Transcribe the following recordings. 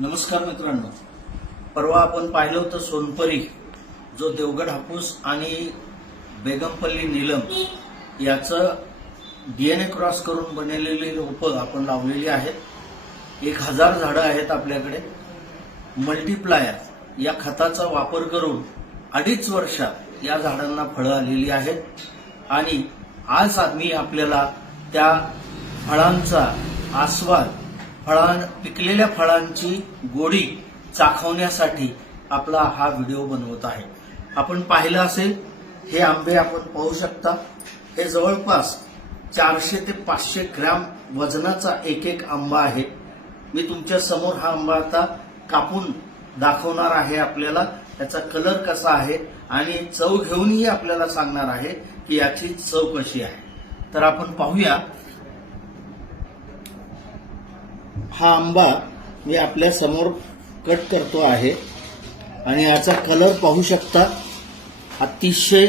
नमस्कार मित्रांनो, परवा आपण पाहिलं होतं सोनपरी, जो देवगड हापूस आणि बेगमपल्ली नीलम याचं डीएनए क्रॉस करून बनवलेली रोपं आपण लावलेली आहेत। 1000 झाडं आहेत आपल्याकडे। मल्टीप्लायर या खताचा वापर करून 2.5 वर्षात या झाडांना फळं आलेली आहेत आणि आज आम्ही आपल्याला त्या फळांचा आस्वाद, पिकलेल्या फळांची गोडी चाखवण्यासाठी आपला हा व्हिडिओ बनवत आहे। आपण पाहिलं असेल, हे आंबे आपण पाहू शकता। हे जवळपास 400 ते 500 ग्रॅम वजनाचा एक आंबा आहे। मी तुमच्या समोर हा आंबा आता कापून दाखवणार आहे आपल्याला। त्याचा कलर कसा आहे आणि चव घेऊनही आपल्याला सांगणार आहे की याची चव कशी आहे। तर आपण पाहूया। हा आंबा मी आपल्या समोर कट करतो आहे आणि याचा कलर पाहू शकता। अतिशय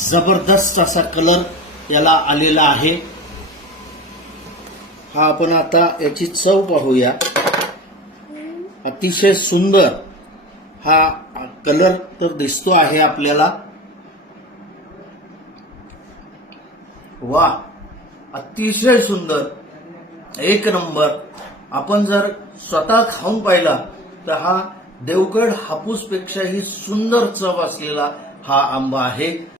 जबरदस्त असा कलर याला आलेला आहे। हा आपण आता याची चव पाहूया। अतिशय सुंदर हा कलर तर दिसतो आहे आपल्याला। वा, अतिशय सुंदर, एक नंबर। आपण जर स्वतः खाऊन पाहिला तर हा देवगड हापूस पेक्षाही सुंदर चव असलेला हा आंबा आहे।